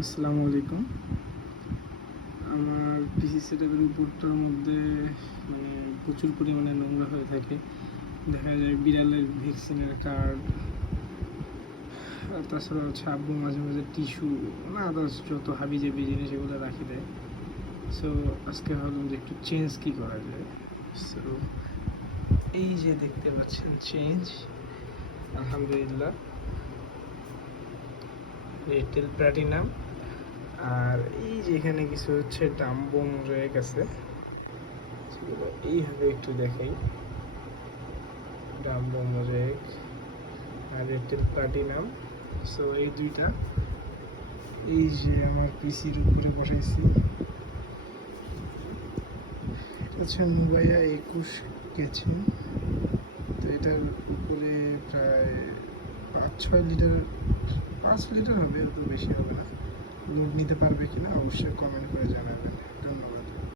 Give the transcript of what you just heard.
আসসালামু আলাইকুম। আমার পিসি সেটআপের উপরটার মধ্যে মানে প্রচুর পরিমাণে নোংরা হয়ে থাকে। দেখা যায় বিড়ালের ভ্যাকসিনের কার্ড, আর তাছাড়া হচ্ছে আব্বু মাঝে মাঝে টিস্যু, না আদার্স যত হাবিজাবি জিনিস এগুলো রাখি দেয়। সো আজকে ভাবলাম যে একটু চেঞ্জ কী করা যায়। সো এই যে দেখতে পাচ্ছেন চেঞ্জ, আলহামদুলিল্লাহ, এয়ারটেল প্লাটিনাম। আর এই যে এখানে কিছু হচ্ছে ডাম্বম রয়ে গেছে, সেগুলো এইভাবে একটু দেখাই। ডাম্বম রেক আর এয়ারটেল প্লাটিনাম। সো এই দুইটা এই যে আমার পিসির উপরে বসাইছি। এটা হচ্ছে মুবাইয়া 21 গেছে। তো এটার উপরে প্রায় 5-6 লিটার, 5 লিটার হবে, অত বেশি হবে না। লোড নিতে পারবে কিনা অবশ্যই কমেন্ট করে জানাবেন।